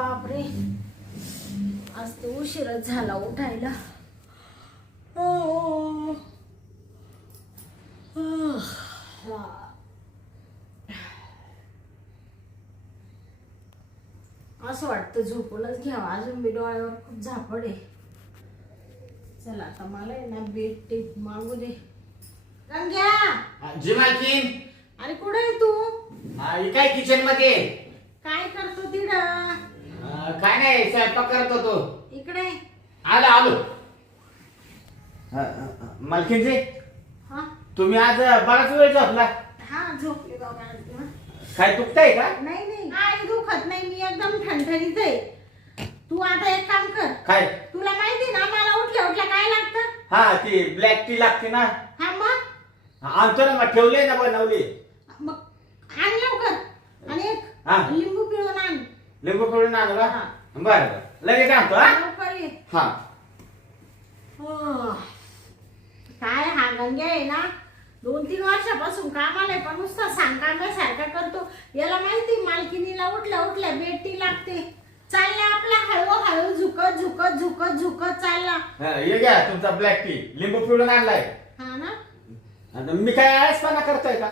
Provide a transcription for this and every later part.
बापरे, आज तर उशीरच झाला उठायला. असं वाटतं झोपूनच घ्यावं, अजून मी डोळ्यावर खूप झापड आहे. चला आता मला आहे ना बेड टीप मागू दे. गंग्या, जी मालकीन. अरे कुठे आहे तू? काय किचन मध्ये. काय करतो तिथं? काय नाही, स्वयंपाक करत होतो. इकडे आलो आलो. मालकीनजी, हा तुम्ही आज बराच वेळ झोपला. हा झोपले बाबा. काय दुखतंय का? नाही नाही काही दुखत नाही, मी एकदम ठणठणीत आहे. तू आता एक काम कर. काय? तुला माहिती ना मला उठल्या उठल्या काय लागतं? हा, ती ब्लॅक टी लागते ना. हा मग आणतो ना, मग ठेवले ना बनवली. मग आण लवकर. आणि एक हा. लिंबू पिळून आण. लिंबू पिळून आणू का? हा. बरं लगेच आणतो. हा लवकर ये. हा. काय हा गंग्या आहे ना 2-3 वर्षापासून कामाला आहे, पण नुसता सांगाव्यासारखा करतो. याला माहिती मालकिनीला उठल्या उठल्या बेटी लागते. चालला आपला हळूहळू झुकत झुकत झुकत झुकत चालला. हे घ्या तुमचा ब्लॅक टी, लिंबू पिळून आणलाय. हा ना. आता मी काय आळसपणा करतोय का?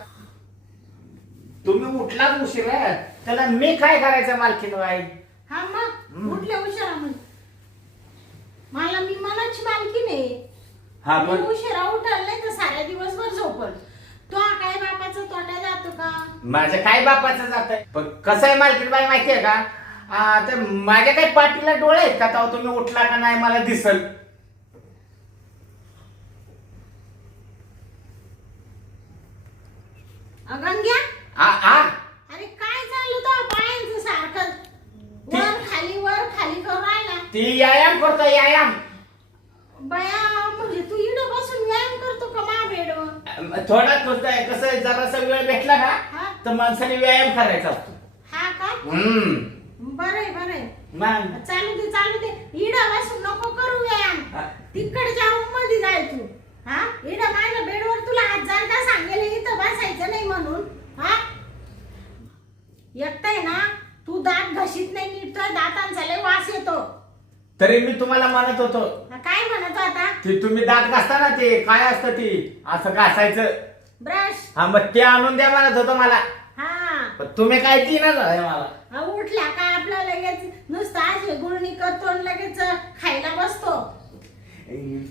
तुम्ही उठलाच उशीर आहे, त्याला मी काय करायचं मालकीन बाई? हा मग उठल्या उशिरा म्हण. मी मनाची मालकी नाही. हा मी पण उशिरा उठाल नाही तर साऱ्या दिवसभर झोपल. तो काय बापाचा तोटा जातो का? माझ्या काय बापाचं जात आहे, पण कसं आहे मालकीन बाई माहितीये का? तर माझ्या काही पाठीला डोळे आहेत का? तेव्हा तुम्ही उठला का नाही मला दिसल. गंग्या, अरे काय चालू तो पायांचं सारखं वर खाली करून राहिला. ती व्यायाम करतो, व्यायाम. बया म्हणजे तू इकडं बसून व्यायाम करतो का मा बेडवर? थोडा कसं आहे, जरासा वेळ भेटला ना हा तर माणसाने व्यायाम करायचा असतो. हा का? बरंय बरंय. मग चालू दे. इडं बसून नको करू व्यायाम. तिकडच्या रूम मध्ये जाय तू. हा इडं माझ्या बेडवर तुला 1000 का सांगेल इथं बसायचं नाही म्हणून. हा एकटंय ना तू दात घशीत नाही नीट, तो दातांचा लय वास येतो. तरी मी तुम्हाला म्हणत होतो. काय म्हणतो आता? ते तुम्ही दात घासता ना, ते काय असतं ते असं घासायचं ब्रश. हा, मग ते आणून द्या म्हणत होतो मला. हा पण तुम्ही काय ती ना मला. उठल्या काय आपला लगेच नुसतं अशी गुळणी करतो आणि लगेच खायला बसतो.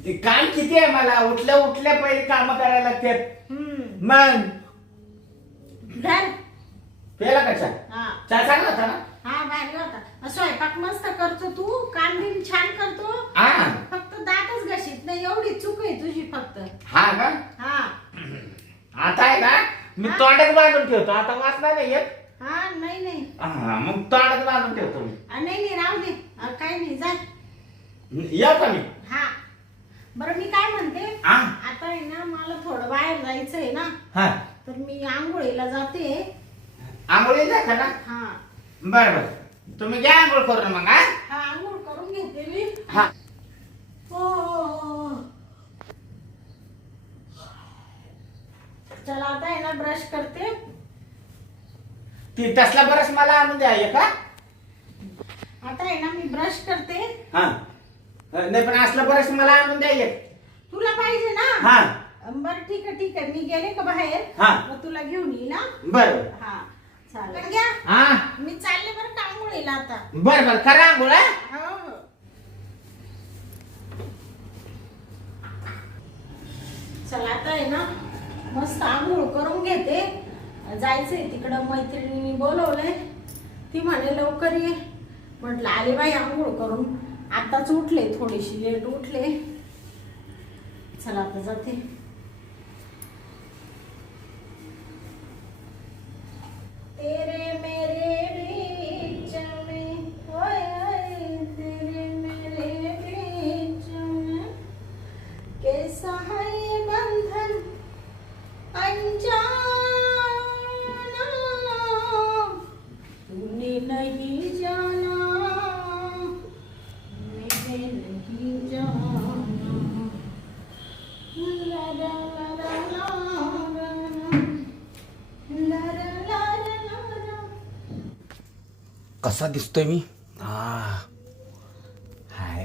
ते काम किती आहे मला, उठल्या उठल्या पहिले काम करायला लागतात. मग धर पेला कशा हा चहा चांगला होता ना. हा भारी होता. स्वयंपाक मस्त करतो तू, काम बिम छान करतो. हा फक्त दातच घशीत नाही, एवढी चूक आहे तुझी फक्त. हा का? हा आता आहे ना मी तोंडात बांधून ठेवतो, आता वाचला नाही येत. हा नाही नाही हा, मग तोंडात बांधून ठेवतो मी. नाही राहू दे. काय नाही जाय. येऊ का मी? हा बरं मी काय म्हणते, हा आता आहे ना मला थोडं बाहेर जायचंय ना, हा. तर मी आंघोळीला जाते. आंघोळी जा का ना? हा बर बर, तुम्ही घ्या आंघोळ करून मग. हा हा आंघोळ करून घेते मी. हा. चला आता आहे ना ब्रश करते. ती तसला बरस मला आणून द्या एक. हा आता आहे ना मी ब्रश करते. हा, नाही पण असला बरस मला आणून द्या एक. तुला पाहिजे ना? हा बरं ठीक आहे. मी गेले का बाहेर हा. मग तुला घेऊन येईल ना. बर हा चालेल. घ्या हा मी चालले बरं का आंघोळीला आता. बर बर, करा आंघोळ. हा? हो चला आता आहे ना मस्त आंघोळ करून घेते. जायचंय तिकडं, मैत्रिणीने बोलवलंय. ती म्हणे लवकर ये. म्हटलं आले बाई आंघोळ करून, आताच उठले, थोडीशी लेट उठले. चला आता जाते. तेरे मेरे बीच में ओए ओए, तेरे मेरे बीच में कैसा है ये बंधन अनजाना, तूने नहीं जाना मैंने नहीं जाना. ला ला ला ला ला ला ला ला ला. कसा दिसतोय मी? हा,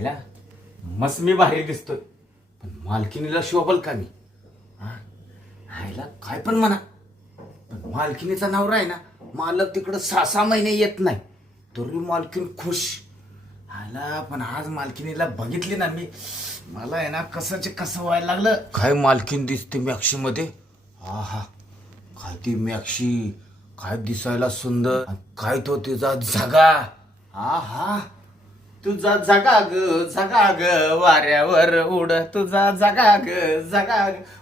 आयला मस्त मी भारी दिसतोय, पण मालकिनीला शोभल का मी? आयला काय पण म्हणा, पण मालकिनीचा नवरा आहे ना, मालक तिकडं 6-6 महिने येत नाही तरी मालकीन खुश. आयला पण आज मालकिनीला बघितली ना मी, मला आहे ना कसं व्हायला लागलं. काय मालकीन दिसते मॅक्सी मध्ये. हा हा, काय ती मॅक्सी, काय दिसायला सुंदर, काय तो तिचा झगा. हा हा, तुझा जगा ग वाऱ्यावर उड, तुझा जगा ग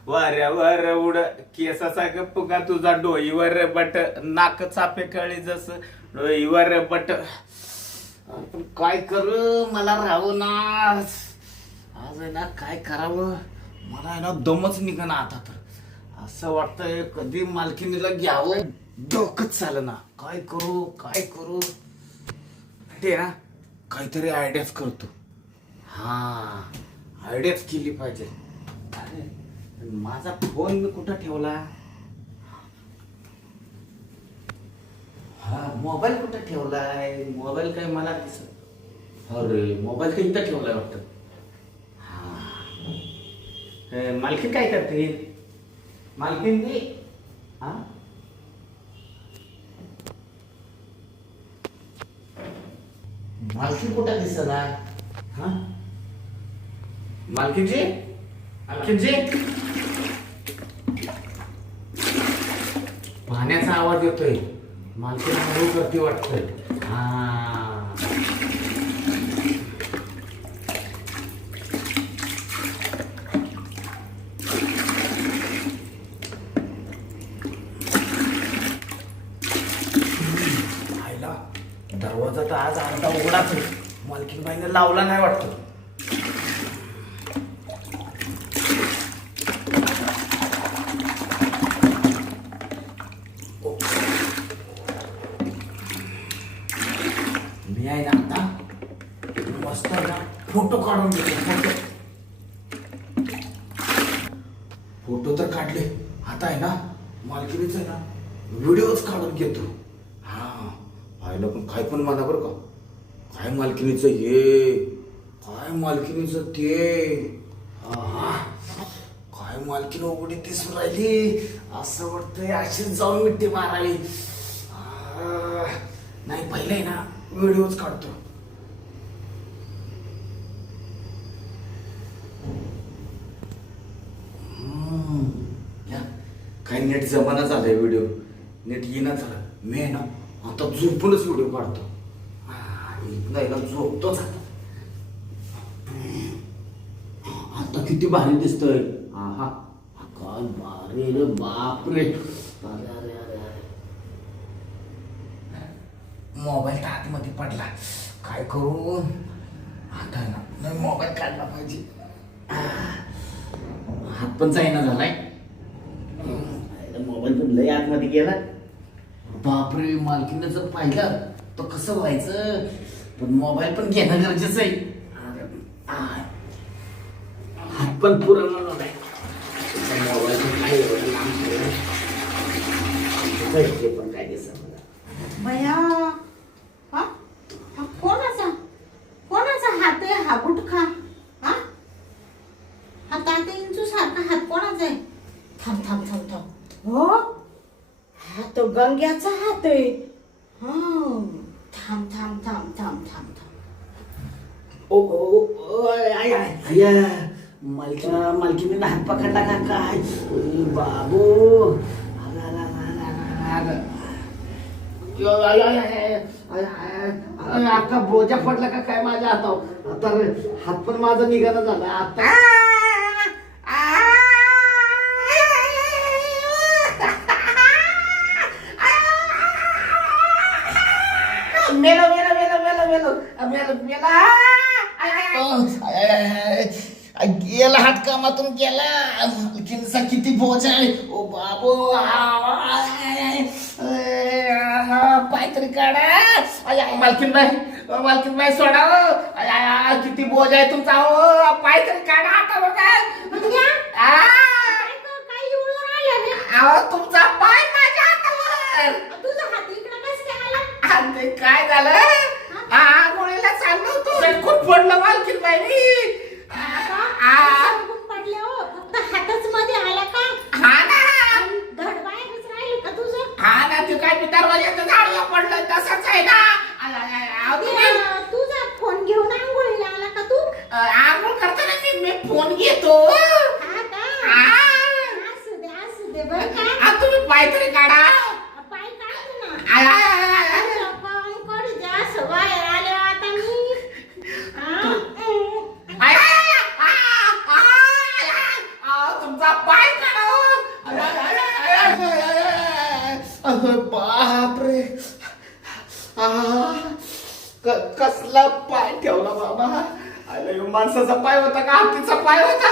वाऱ्यावर उड, केसाचा ग पुगा तुझा डोईवर बट, नाक चापे कळी जस डोईवर बट. पण काय करू, मला राहू ना आज आहे ना, काय करावं मला आहे ना, दमच निघणं आता. तर असं वाटतंय कधी मालकिनीला घ्यावं, डोकंच चालं ना, काय करू ते ना, काहीतरी आयडियाच करतो. हा, आयडियाच केली पाहिजे. अरे माझा फोन मी कुठं ठेवला? हा, मोबाईल कुठं ठेवलाय? मोबाईल काय मला दिसत. अरे मोबाईल तर इथं ठेवलाय वाटतं. हा, मालकीन काय करते? मालकीन हा, मालकीन कुठं दिसना? हा, मालकीनजी पाण्याचा आवाज येतोय, मालकीन हळू करते वाटतंय. हा, आयला दरवाजा तर आज अर्धा उघडाच आहे, मालकीन बाईने लावला नाही वाटतं. मी आहे ना आता मस्त आहे ना, फोटो काढून घेतो. फोटो तर काढले, आता आहे ना मालकिनीच आहे ना व्हिडिओच काढून घेतो. हा, पाहिलं पण काय पण म्हणा बरं का, काय मालकिनीचं हे, काय मालकिनीचं ते. हा, काय मालकीन उघडी दिसून राहिली, असं वाटतंय अशीच जाऊन मिठी मारावी. नाही, पहिले आहे ना व्हिडिओच काढतो. काय नेट जमाना झालाय, व्हिडिओ नेट येणं झालं. मी आहे ना आता झोपूनच व्हिडिओ काढतो. नाही ना, झोपतोच आता. आता किती भारी दिसतोय. हा, काय भारी रे, बापरे. अरे अरे अरे अरे, मोबाईल हातमध्ये पडला, काय करू आता ना. नाही, मोबाईल काढला पाहिजे. हात पण जाईना झालाय, मोबाईल पण लय आतमध्ये गेला. बापरे, मालकीनं जर पाहिलं तर कसं व्हायचं, पण मोबाईल पण घेणं गरजेचं आहे. हात पण पुरवला नाही, मोबाईल पण काय दिसत भया. हा, हा कोणाचा हात आहे हा गुटखा? हा, हा तात्या इंचू सारखा हात कोणाचा आहे? थांब. हो, हा तो गंग्याचा हात आहे. हा, थांब. मालकीने हात पकडला का काय? बाबू, अख्खा बोजा पडला का काय माझ्या हातावर? आता हात पण माझा निघाला झाला आता. मेलो गेला, हात कामातून गेला. मालकीनचा किती बोजा आहे. ओ बाबू, पाय तरी काढा. मालकीन बाई सोडा. किती बोजा आहे तुमचा, हो पाय तरी काढा आता बघा. तुमचा पाय माझ्या हातावर. तुझा हात इकडे कसं काय आला? काय झालं, आंघोळीला चाललो होतो, खूप पडलं मालकीन बाई. वहिनी. बघून पडले हो, फक्त हातच मध्ये आला का? हा ना आणि धड बाहेरच राहिलं का तुझं? हा ना तू काय दरवाजाचं झाडला पडलं तसंच आहे ना. अहो, तुझा फोन घेऊन आंघोळीला आला का तू? आंघोळ करताना मी फोन घेतो. हा का? असू दे बरं का? तुम्ही पाय तरी काढा. पाय काढतो ना. पाय काढू द्या, असं बाहेर आले आता मी. तुमचा पाय काढा. बापरे, कसला पाय ठेवला बाबा. अरे माणसाचा पाय होता का हत्तीचा पाय होता.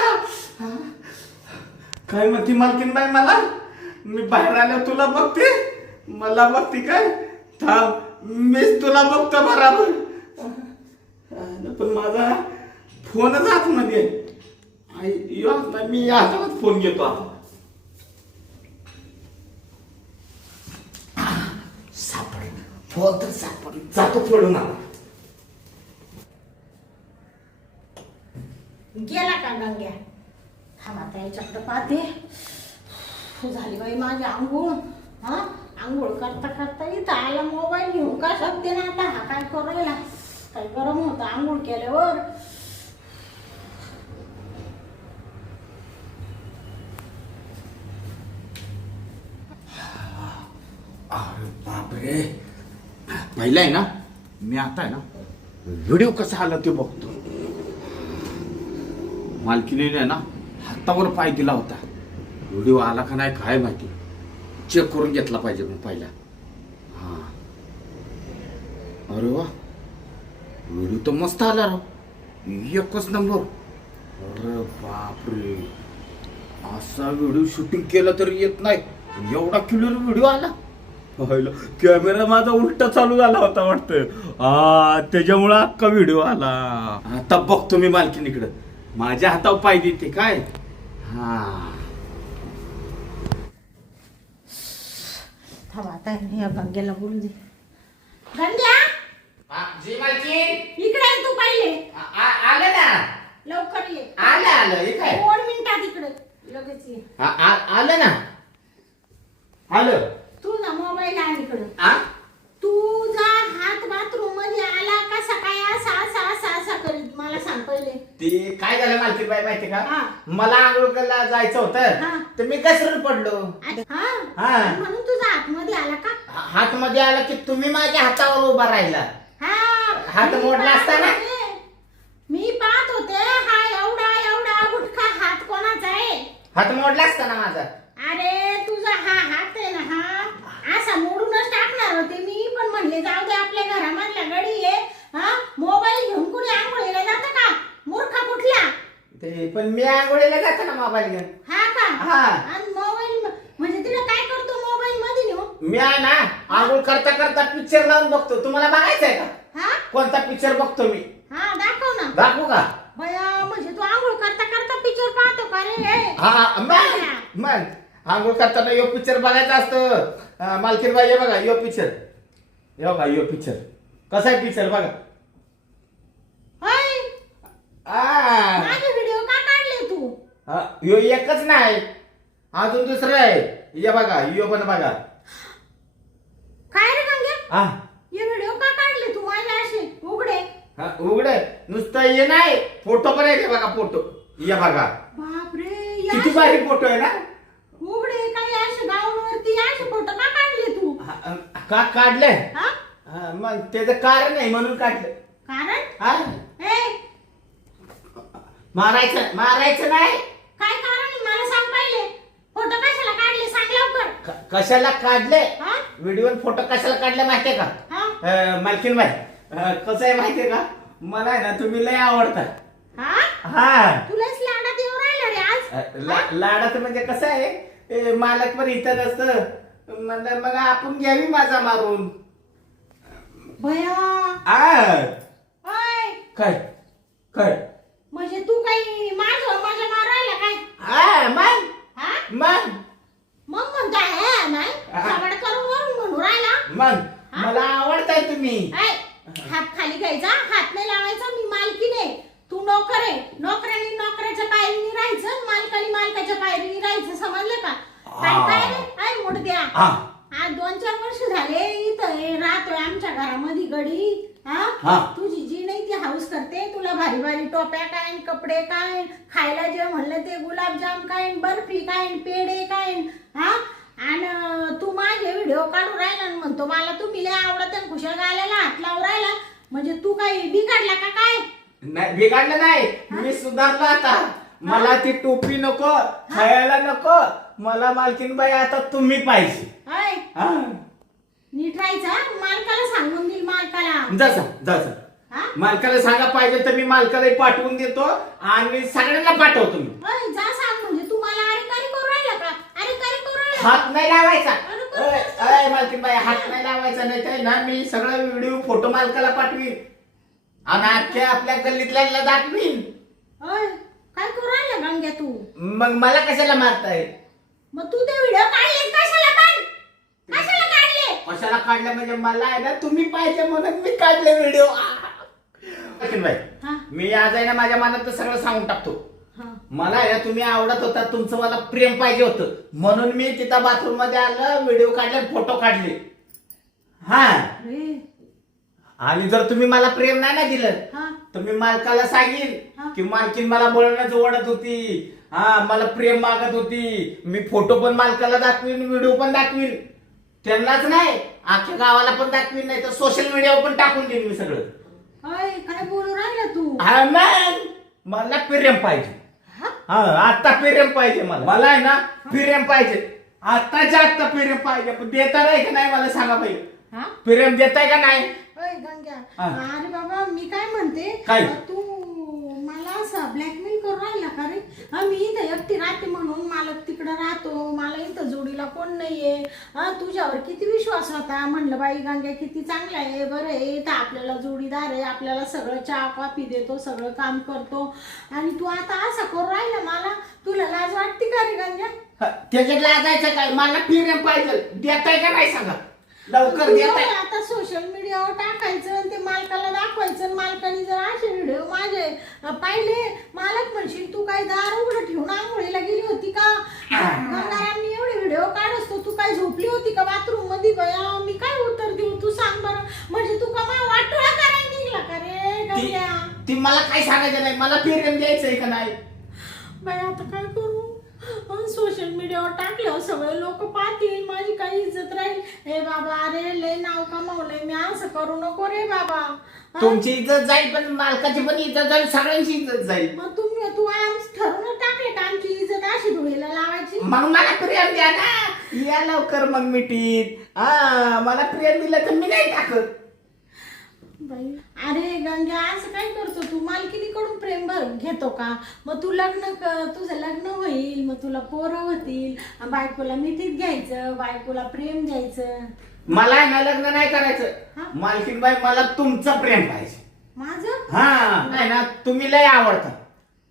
काय म्हणती मालकीनबाई मला. मी बाहेर आलो तुला बघते, मला बघते काय. थांब मीच तुला बघतो बराबर. पण माझा फोनच आतमध्ये आहे. मी हातातच फोन घेतो आता. सापडेल फोन तर सापडेल. जातो पडून आता. गेला का गंग्या? थांब आता याच्याकडे पाहते. झाली बाई माझी आंघोळ. हा, आंघोळ करता करता इथं आला मोबाईल घेऊन का शकते ना. आता हा काय करायला, काय गरम होतं आंघोळ केल्यावर. अरे बापरे, पहिला आहे ना मी आता आहे ना व्हिडिओ कसा आला ते बघतो. मालकीने ना हातावर पाय दिला होता. व्हिडिओ आला का नाही काय माहिती, चेक करून घेतला पाहिजे मग पहिला. हा, अरे वा, व्हिडिओ तर मस्त आला राव, एकच नंबर. अरे बापरे, असा व्हिडिओ शूटिंग केला तरी येत नाही, एवढा क्लिअर व्हिडिओ आला. कॅमेरा माझा उलटा चालू झाला होता वाटतं, त्याच्यामुळे अख्खा व्हिडिओ आला. आता बघतो मी मालकीनीकडे, माझ्या हातावर पाय देते काय. हा, थांब आता या गंग्याला बोलू दे. गंग्या, जी मालकीन. इकडे ये तू पहिले. आलं ना. लवकर ये. आलं काय 2 मिनिटात इकडे लगेच ये. आलं ना. आलं. तुझा मोबाईल आहे इकडे. आ तुझा हात बाथरूम मध्ये आला का सकाळी असा असा असा असा करीत मला सांग पहिले. ते काय झालं मालकीनबाई माहिती का, हा. मला आंघोळ करायला जायचं हा. होतं तर मी घसरून पडलो. हा, हा. म्हणून तुझा हात मध्ये आला का? हात मध्ये आला की तुम्ही माझ्या हातावर उभा राहिला. हा, हात मी मोडला पाहत असता ना? होते. मी पाहत होते हा एवढा एवढा गुटखा हात कोणाचा आहे. हात मोडला असता ना माझा. अरे तुझा हा हात आहे ना, हा असा मोडूनच टाकणार होते मी, पण म्हणले जाऊ दे आपल्या घरामधल्या गडी आहे. हा, मोबाईल घेऊन कुणी आंघोळीला जातं का, मूर्खा कुठला. ते पण मी आंघोळीला जातो ना मोबाईल घेऊन. हा का? हा. आणि मोबाईल म्हणजे तिला काय करतो मोबाईल मध्ये नेऊन? मी आहे ना आंघोळ करता करता पिक्चर लावून बघतो. तुम्हाला बघायचं आहे का? हा कोणता पिक्चर बघतो मी? हा, दाखव ना. दाखवू का? बया, म्हणजे तू आंघोळ करता करता पिक्चर पाहतो का रे? हा, मग आंघोळ करताना यो पिक्चर बघायचा असतं. मालकीनबाई हे बघा यो पिक्चर, हे बघा यो पिक्चर कसा आहे पिक्चर बघा. होय, आ, माझे व्हिडिओ का काढले तू? यो एकच नाही, अजून दुसरं आहे. ये बघा यो पण बघा. काय रे गंगे, हा, हे व्हिडिओ का काढले तू माझे असे उघडे? उघडे नुसतं ये नाही, फोटो पण आहे बघा. फोटो ये बघा, बापरे, किती भारी फोटो आहे ना. उघडे काय असे गाऊनवरती असे फोटो का काढले तू? का काढलंय? हा, मग त्याचं कारण आहे म्हणून काढलं. कारण? हा, ए, मारायचं नाही. काय कारण आहे मला सांग पहिले. फोटो कशाला काढले सांग लवकर. कशाला काढले? हा, व्हिडिओ फोटो कशाला काढले माहितीये का? हा, मालकीनबाई, कसं आहे माहितीये का, मला आहे ना तुम्ही लय आवडता. हा, हा, तुलाच लाडात येऊ राहिला रे आज. लाडाचं म्हणजे कसं आहे, मालक पण इथं नसतं म्हणलं मग आपण घ्यावी माझा मारून. भया, आ, काय काय म्हणजे तू काही माझ्या मारायला काय? मग हा, मग मग म्हणताय हे नाही सावड करून वरून म्हणून राहिला. मग मला आवडताय तुम्ही. ऐ, हात खाली घ्यायचा, हात नाही लावायचा. मी मालकीने, तू नको नोकर आहे. नोकरांनी नोकराच्या पायरीने राहायचं, मालकाने मालकाच्या पायरीने राहायचं, समजलं का? काय मुडद्या आज 2-4 वर्ष झाले इथं राहतोय आमच्या घरामध्ये गडी. तुझी जी नाही ती हाऊस करते, तुला भारी भारी टोप्या काय, कपडे काय, खायला जे म्हणलं ते गुलाबजाम काय, बर्फी काय, पेढे काय. आणि तू माझे व्हिडिओ काढून राहिला आणि म्हणतो मला तुम्ही लय आवडत आणि खुशाल गाल्याला हात लावून राहिला. म्हणजे तू काही बिघडला का काय? नाही बिघडलं नाही, मी सुधारलो आता. मला ती टोपी नको, खायला नको, मला मालकीनबाई आता तुम्ही पाहिजे. नीट राहायचा, मालकाला सांगून देईल मालकाला. जसं मालकाला सांगा पाहिजे तर मी मालकाला पाठवून देतो आणि सगळ्यांना पाठवतो मी. जा सांग. म्हणजे तू मला अरे कारी करू राहिला का? अरे कारी करू राहिला? हात नाही लावायचा मालकीनबाई, हात नाही लावायचा. नाही तर ना मी सगळं व्हिडिओ फोटो मालकाला पाठवीन आणि अख्ख्या आपल्या गल्लीतल्या दाखवीन. काय करू राहिला गंग्या तू? मग मला कशाला मारताय? मग तू ते व्हिडिओ काढले कशाला? पण कशाला काढले? कशाला काढले म्हणजे मला आहे ना तुम्ही पाहिजे म्हणून मी काढले व्हिडिओ. मी आज आहे ना माझ्या मनात सगळं सांगून टाकतो. मला आहे ना तुम्ही आवडत होता, तुमचं मला प्रेम पाहिजे होतं म्हणून मी तिथं बाथरूम मध्ये आलं, व्हिडिओ काढले, फोटो काढले. आणि जर तुम्ही मला प्रेम नाही ना दिलं तर मी मालकाला सांगेन की मालकीन मला बोलण्याचं ओढत होती, मला प्रेम मागत होती. मी फोटो पण मालकाला दाखवीन, व्हिडिओ पण दाखवीन. त्यांनाच नाही अख्ख्या गावाला पण दाखवीन, नाही तर सोशल मीडियावर पण टाकून देईन मी सगळं. काय बोलू राहिला तू? मला प्रेम पाहिजे. आता प्रेम पाहिजे मला आहे ना प्रेम पाहिजे. आत्ताच्या आत्ता प्रेम पाहिजे. पण देता नाही का नाही मला सांगा पाहिजे. प्रेम देताय का नाही? गंग्या अरे बाबा मी काय म्हणते, तू मला असं ब्लॅकमेल करू राहिला का रे? मी इथं एकटी राहते म्हणून मला तिकडं राहतो, मला इथं जोडीला कोण नाहीये. तुझ्यावर किती विश्वास होता, म्हणलं बाई गंग्या किती चांगला आहे, बरं आहे, इथं आपल्याला जोडीदार आहे, आपल्याला सगळं चहा कॉफी देतो, सगळं काम करतो. आणि तू आता असं करू राहिला मला. तुला लाज वाटते का रे गंग्या? त्याच्यात लाजायचं काय? मला प्रेम पाहिजे. देताय का नाही सांगा लवकर. देताय आता सोशल मीडियावर टाकायचं आणि ते मालकाला दाखवायचं. मालकाने जर असे व्हिडिओ माझे पाहिले, मालक म्हणशील तू काय दार उघडं ठेवून आंघोळीला गेली होती का? गंगारामनी एवढे व्हिडिओ काढस तू काय झोपली होती का बाथरूम मध्ये? बया मी काय उत्तर देऊ तू सांग बरं. म्हणजे तू कमा वाटोळा करायला निघला का रे गंग्या? ती मला काय सांगायचं नाही, मला प्रेम द्यायचंय का नाही? बाई आता काय करू? सोशल मीडियावर टाकल्यावर सगळे लोक पाहतील, माझी काही इज्जत राहील. हे बाबा अरे लय नाव कमावलंय मी, असं करू नको रे बाबा. तुमची इज्जत जाईल पण मालकाची पण इज्जत जाईल, सगळ्यांची इज्जत जाईल. मग तू ठरवून टाकले का आमची इज्जत अशी धुळीला लावायची? मग मला प्रेम द्या ना, या लवकर मग मिठीत. मला प्रेम दिलं तर मी नाही टाकत. अरे गंग्या असं काय करतो तू? मालकीनीकडून प्रेम घेतो का? मग तू तुझं लग्न होईल, मग तुला पोरं होतील, बायकोला मिठीत घ्यायचं, बायकोला प्रेम द्यायचं. मला ना लग्न नाही करायचं मालकीनबाई, मला तुमचं प्रेम पाहिजे. माझं? नाही ना तुम्ही लय आवडता,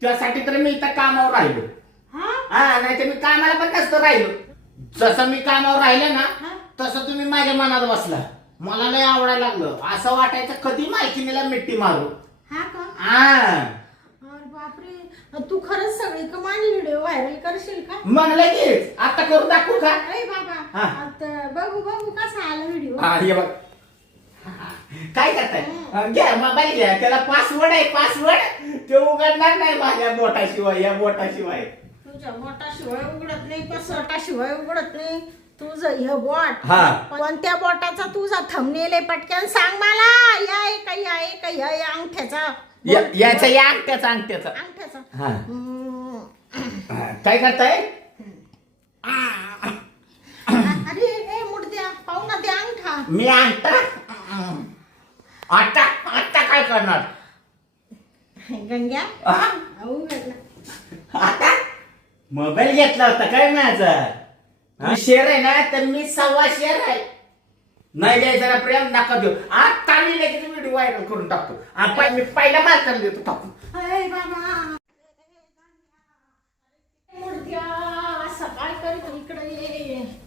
त्यासाठी तर मी इथं कामावर राहिलो. नाही तर मी कामाला पण नसतं राहिलो. जसं मी कामावर राहिले ना तसं तुम्ही माझ्या मनात बसला. मला लय आवडायला लागलं. असं वाटायचं कधी मालकीनीला मिठी मारू. अरे बापरे, तू खरंच सगळे माझे व्हिडिओ व्हायरल करशील का? मग लगेच आता करू दाखवू का? अरे बाबा आता बघू कसा आला व्हिडिओ. हे बघ काय करताय, घ्या मोबाईल घ्या, त्याला पासवर्ड आहे, पासवर्ड ते उघडणार नाही माझ्या बोटाशिवाय, या बोटाशिवाय. तुझ्या बोटाशिवाय उघडत नाही, पासवर्डाशिवाय उघडत नाही. तुझं हे बोट कोणत्या बोटाचा तुझा थंबनेल आहे? पटकन सांग मला. या अंगठ्याचा, याचा या अंगठ्याचा काय करताय? अरे मुडद्या पाहू ना ते अंगठा. मी अंगठा आता काय करणार गंग्या? आता मोबाईल घेतला होता काय माझा? शेअर आहे ना तर मी 1.25 शेअर आहे. नाही द्यायचं ना प्रेम नका देऊ. आता मी लगेच व्हिडिओ व्हायरल करून टाकतो. मी पहिला मार्काला देतो टाकून. सकाळ कर इकडे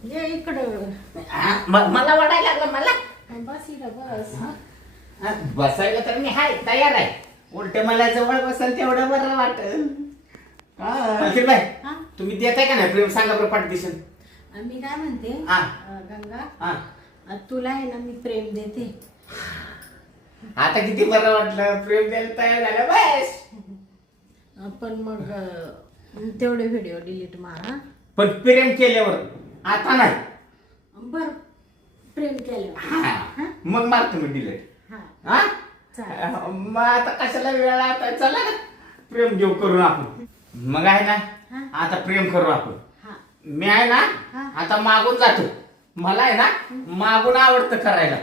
ये इकडं. मला वाटायला लागलं मला. बस इथं बस. बसायला तर मी हाय तयार आहे. उलट मला जवळ बसाल तेवढं बरं वाटेल. मालकीन हा? बाई तुम्ही देताय का नाही प्रेम सांगा बरं पाठदिशन. मी काय म्हणते हा. गंगा हा तुला आहे ना मी प्रेम देते. आता किती बरं वाटलं प्रेम द्यायला तयार झालं बस. पण मग तेवढे व्हिडिओ डिलीट मारा. पण प्रेम केल्यावर आता नाही. बर प्रेम केलं. हा. मग मारतो मी डिलेट. हा हा चालेल. मग आता कशाला वेळ आता चला ना प्रेम घेऊ करू आपण. मग आहे ना हा. आता प्रेम करू आपण. हा मी आहे ना हा. आता मागून जातो. मला आहे ना मागून आवडतं करायला.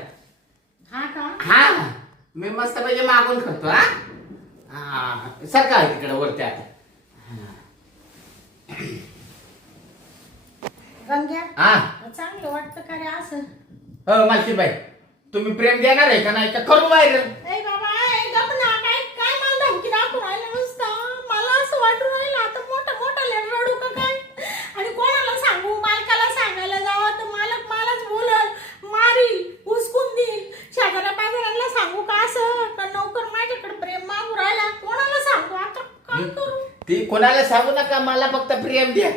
हा का हा मी मस्त पैकी मागून करतो. हा सरका आहे तिकडे वरती आता. गंग्या हा चांगलं वाटतं का रे असं. हो मालकीबाई तुम्ही प्रेम देणार आहे का नाही का करू बाहेर. ए बाबा गप ना. काय काय मला धमकी दाखवून राहिलं नुसतं. मला असं वाटून राहिलं आता मोठं मोठं रडू का काय. आणि कोणाला सांगू मालकाला सांगायला जावं तर मालक मलाच बोलल मारील उचकून देईल. शेजाऱ्या पाजाऱ्यांना सांगू का असं का नोकर माझ्याकडे प्रेम मागू राहिला. कोणाला सांगू आता काय करू. ती कोणाला सांगू नका मला फक्त प्रेम द्या.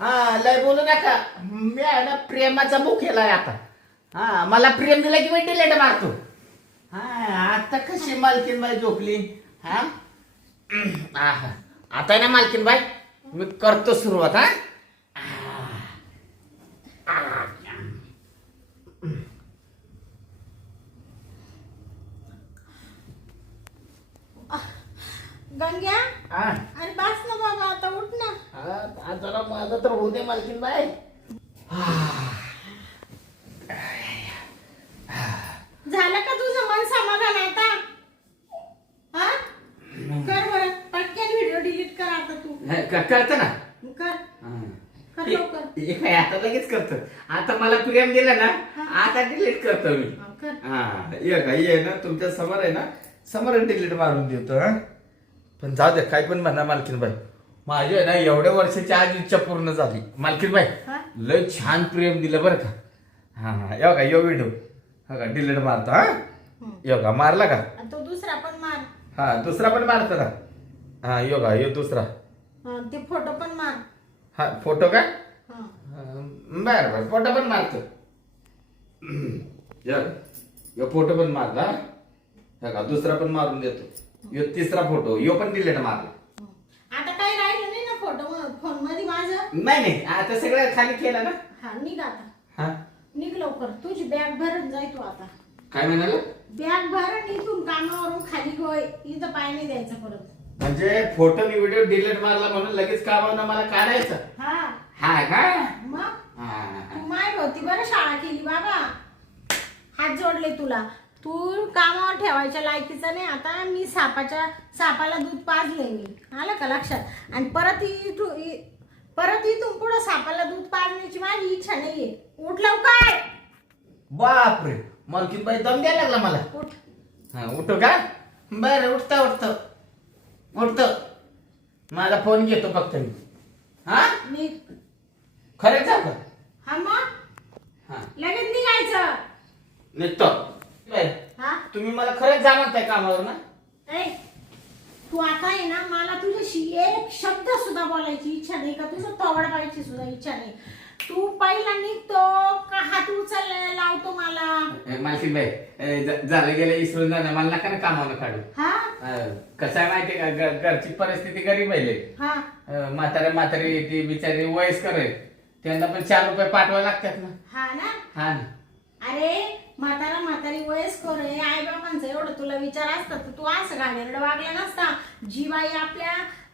हा लय बोलू नका. मी आहे ना प्रेमाचा बुक केलाय आता. हा मला प्रेम दिलं की मी डिलेट मारतो. हा आता कशी मालकीनबाई झोपली. हा आता आहे ना मालकीनबाई मी करतो सुरुवात. गंग्या हा अरे बास ना बाबा आता उठ ना. जरा माझं तर होऊ दे मालकीनबाई. झालं का तुझं मन समाधान आता. हा कर बरं पटकन व्हिडिओ डिलीट कर आता तू. करतो ना. कर कर लवकर. हे काय आता लगेच करतो. आता मला प्रेम दिलं ना आता डिलीट करतो मी. कर. हा ये ना तुमच्या समोर आहे ना समोर डिलीट मारून देतो. हा पण जाऊ दे काय पण म्हणा मालकीनबाई माझी आहे ना एवढ्या वर्षाची आज इच्छा पूर्ण झाली. मालकीनबाई हा? लय छान प्रेम दिलं बरं का. हा यो का यो व्हिडिओ हा का डिलीट मारतो. हा यो का मारला का. आणि तो दुसरा पण मार. हा दुसरा पण मारतो ना. हा यो का यो दुसरा. ते फोटो पण मार. हा फोटो का हा. बर बर फोटो पण मारतो. यो फोटो पण मारला. हा का दुसरा पण मारून देतो. यो तिसरा फोटो यो पण डिलीट मारला. आता काही राहिलं नाही ना फोटो फोन मध्ये माझं. नाही आता सगळं खाली केलं ना. हा निघ आता. हा निघ लवकर तुझी बॅग भरून जाय तू आता. काय म्हणाल. बॅग भरून इथून कामावरून खाली गोय इथं पाय नाही द्यायचं परत. म्हणजे फोटो आणि व्हिडिओ डिलीट मारला म्हणून लगेच कामावरून मला काढायचं. हा हा का मग हा तू माय होती बरं शाळा केली बाबा. हात जोडले तुला. तू कामावर ठेवायच्या लायकीचा नाही. आता मी सापाला दूध पाजले मी. आलं का लक्षात. आणि परत इथून पुढं सापाला दूध पाजण्याची माझी इच्छा नाहीये. उठ लवकर. बापरे मालकीनबाई दम द्यायला लागला मला. उठ. हा उठो का बर उठतो माझा फोन घेतो फक्त मी. हा निघ. खरंच जाऊ का. हा मग हा लगेच निघायचं. निघतो. हा तुम्ही मला खरंच जा म्हणताय कामावर ना. ए तू आता आहे ना मला तुझ्याशी एक शब्द सुद्धा बोलायची इच्छा नाही का तुझं तवड पाहायची सुद्धा इच्छा नाही. तू पहिला निघतो का हात उचलला लावतो मला. मालकीनबाई झालं गेलं इसरून जाणं मला नका ना कामावर काढू. हा कसं आहे माहितीये का घरची परिस्थिती गरीब आहे. हा म्हातारी ती बिचारी वयस्कर आहे त्यांना पण 4 रुपये पाठवावे लागतात ना. हा ना. हा ना. अरे म्हातारी वयस्कर आहे. आई बाबांचा एवढं तुला विचार असतात तर तू असं घाणेरडं वागला नसता. जी बाई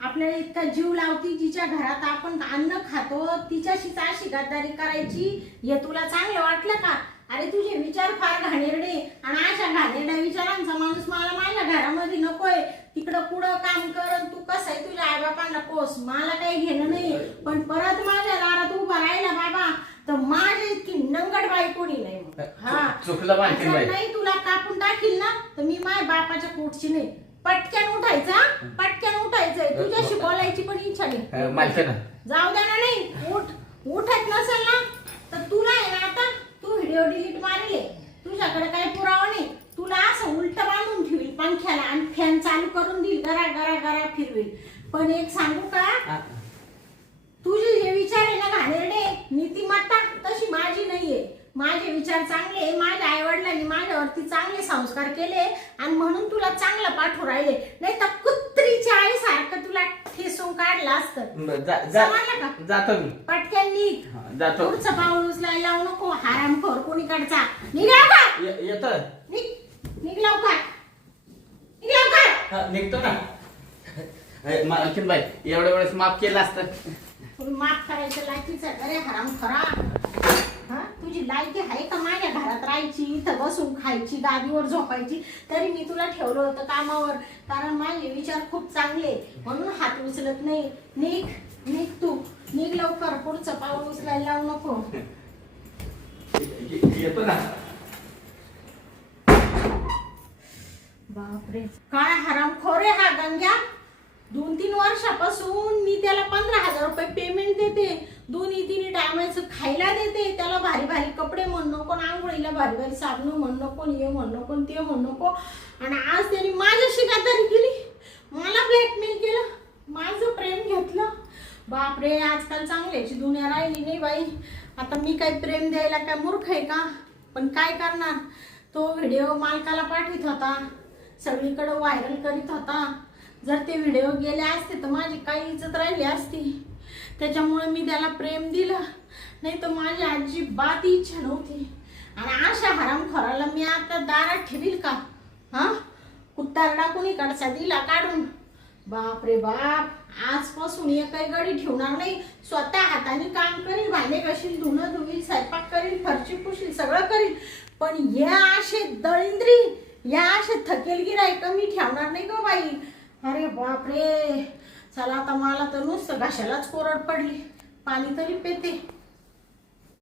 आपल्याला इतका जीव लावती जिच्या घरात आपण अन्न खातो तिच्याशीच अशी गद्दारी करायची हे तुला चांगलं वाटलं का. अरे तुझे विचार फार घाणेरडे. आणि अशा घाणेरड्या विचारांचा माणूस मला माझ्या घरामध्ये नकोय. तिकडं पुढं काम कर. तू कसं आहे तुझ्या आई बापांना पोस मला काही घेणं नाही. पण परत माझ्या दारात उभा राहिला बाबा तर माझी इतकी नंगट बाई कोणी नाही. हा चुकलं मालकीनबाई. नाही तुला कापून टाकील ना तर मी माझ्या बापाच्या पोटची नाही. पटक्यान उठायचंय. तुझ्याशी बोलायची पण इच्छा नाही. मालकीन जाऊ द्या ना. नाही उठत नसेल ना तर तुला आहे ना आता तू व्हिडिओ डिलीट मारले. तुझ्याकडे काही पुरावा नाही. तू तुला असं उलट बांधून ठेवील पंख्याला आणि फॅन चालू करून देईल, गरा गरा गरा फिरवेल. पण एक सांगू का, तुझे जे विचार आहे ना घाणेरडे, नीतिमत्ता तशी माझी नाहीये. माझे विचार चांगले, माझ्या आई वडिलांनी माझ्यावरती चांगले संस्कार केले आणि म्हणून तुला चांगलं पाठवू राहिले. नाही तर कुत्रीच्या आईसारखं तुला ठेसून काढलं असतं. समजलं का? जातो मी. पटकन निघ. जातो. पुढचं पाऊल उचलायला लावू नको. हरामखोर कोणीकडचा. निघा का? येतो. निघ लवकर. निघ लवकर. निघतो ना. मालकीन बाई एवढ्या वेळेस माफ केलं असतं. माफ करायचं लायकीचं अरे हराम खरा. तुझी लायकी आहे का माझ्या घरात राहायची, इथं बसून खायची, गादीवर झोपायची? तरी मी तुला ठेवलं होतं कामावर, कारण माझे विचार खूप चांगले म्हणून हात उचलत नाही. निघ निघ तू. निघ लवकर. पुढचं पाऊल उचलायला लावू नको. येतो ना. बापरे काय हरामखोर आहे हा गंग्या. 2-3 वर्षापासून मी त्याला 15,000 रुपये पेमेंट देते, 2-3 टायमाचं खायला देते, त्याला भारी भारी कपडे म्हण नको, आंघोळीला भारी भारी साबण म्हण नको, हे म्हण नको, ते म्हण नको. आणि आज त्यांनी माझ्याशी गद्दारी केली, मला ब्लॅकमेल केलं, माझं प्रेम घेतलं. बापरे आजकाल चांगल्याची दुनिया राहिली नाही बाई. आता मी काही प्रेम द्यायला काय मूर्ख आहे का? पण काय करणार, तो व्हिडिओ मालकाला पाठवित होता, सगळीकडे व्हायरल करीत होता. जर ते व्हिडिओ गेले असते तर माझी काही इज्जत राहिली असती. त्याच्यामुळे मी त्याला प्रेम दिलं, नाही तर माझी अजिबात इच्छा नव्हती. आणि अशा हरामखोराला मी आता दारात ठेवील का? कुत्तारडा कुणीकडचा दिला काढून. बाप रे बाप, आजपासून एकही गडी ठेवणार नाही. स्वतः हाताने काम करील, भांडे घाशील, धुणं धुवील, स्वयंपाक करील, फरची पुशील, सगळं करील. पण या असे दळिंद्री, या असे थकेल गिराईक मी ठेवणार नाही ग बाई. अरे बापरे, चला आता मला तर नुसतं घशालाच कोरड पडली, पाणी तरी पेते.